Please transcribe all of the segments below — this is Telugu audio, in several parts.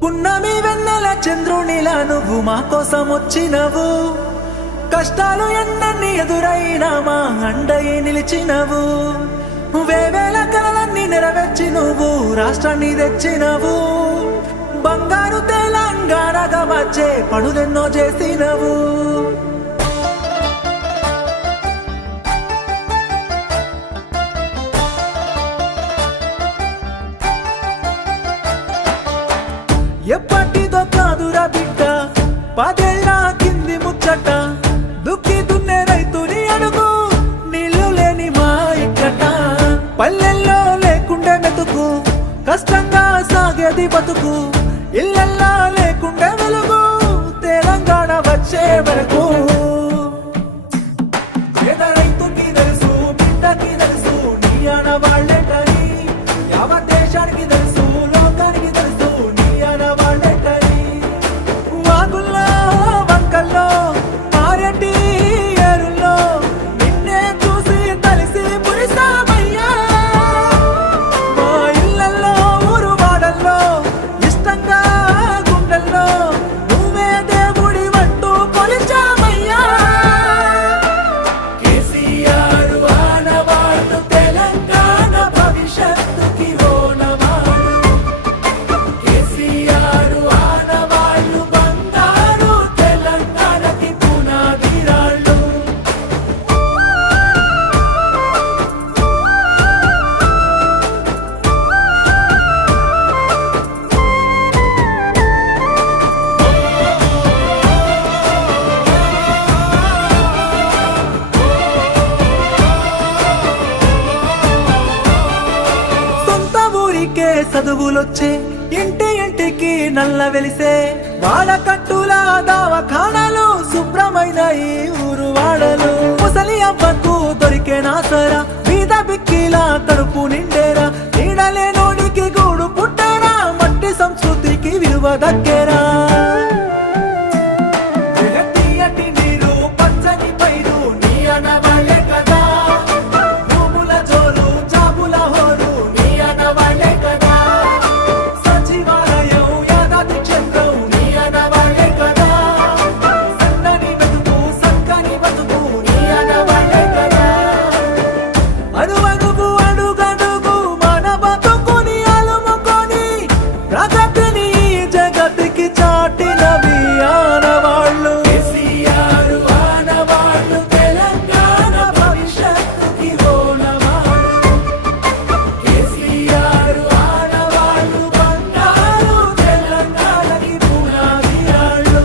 పున్నమి వెన్నెల చంద్రునిలా నువ్వు మా కోసం వచ్చినవు, కష్టాలు ఎన్నన్ని ఎదురైనా మా అండయి నిలిచినవు, వేవేల కలలన్నీ నెరవేర్చి నువ్వు రాష్ట్రాన్ని తెచ్చినవు, బంగారు తెలంగాణగా వచ్చే పనులెన్నో చేసినవు. ఎప్పటిదో కాదురా బిడ్డ పదేళ్ళ కింది ముచ్చట, దుక్కి దున్నే రైతుని అడుగు నీళ్లు లేని మా ఇక్కట, పల్లెల్లో లేకుండే మెతుకు కష్టంగా సాగేది బతుకు, ఇళ్ళల్లా లేకుండే వెలుగు తెలంగాణ వచ్చే వరకు. పేద రైతుకి తెలుసు బిడ్డకి తెలుసు నీ ఆడవాళ్ళేటని, యావత్ దేశానికి తెలుసు లోకానికి తెలుసు నీ ఆడవాళ్ళేటని, వాగుల్లో వంకల్లో పారెటి ఏరుల్లో నిన్నే చూసి తలిసి మురిసామయ్యా, మా ఇళ్ళల్లో ఊరు వాడల్లో ఇష్టంగా గుండెల్లో నువ్వే దేవుడి వంటూ కొలిచామయ్యా. కేసీఆర్ ఆనవాళ్ళు తెలంగాణ భవిష్యత్తుకి ఓనవాళ్ళు, కేసీఆర్ ఆనవాళ్ళు బంగారు తెలంగాణకి పునాదిరాళ్ళు. సొంత ఊరికే చదువులొచ్చే ఇంటి ఇంటికి నల్ల వెలిసే, వాడకట్టుల దవాఖానాలు శుభ్రమైన ఈ ఊరు వాడలు, ముసలి అవ్వకు దొరికే నాసరా బీద బిక్కిలా కడుపు నిండేరా, నీడలే నోడికి గూడు పుట్టారా మట్టి సంస్కృతికి విలువ దక్కేరా. తీయటి నీరు పచ్చని పైరు నీ అనవాళ్ళే కదా, భూముల జోరు జాబుల హోరు నీ అనవాళ్ళే కదా, సచివాలయం యాదాద్రి క్షేత్రం నీ అనవాళ్ళే కదా, సన్నని బతుకు సక్కని బతుకు నీ అనవాళ్ళే కదా, అడుగడుగు అడుగడుగు మన బతుకుని అలుముకొని ప్రగతిని ఈ జగతికి చాటినవి ఆనవాళ్ళు. కేసీఆర్ ఆనవాళ్ళు తెలంగాణ భవిష్యత్తుకి ఓనవాళ్ళు, కేసీఆర్ ఆనవాళ్ళు బంగారు తెలంగాణకి పునాదిరాళ్ళు.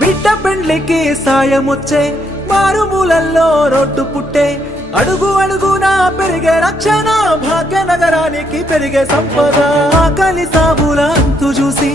బిడ్డ పెండ్లికి సాయమొచ్చే మారుమూలల్లో రోడ్డు పుట్టే, అడుగు అడుగునా పెరిగే రక్షణ భాగ్యనగరానికి పెరిగే సంపద, ఆకలి సాబుల అంతు చూసి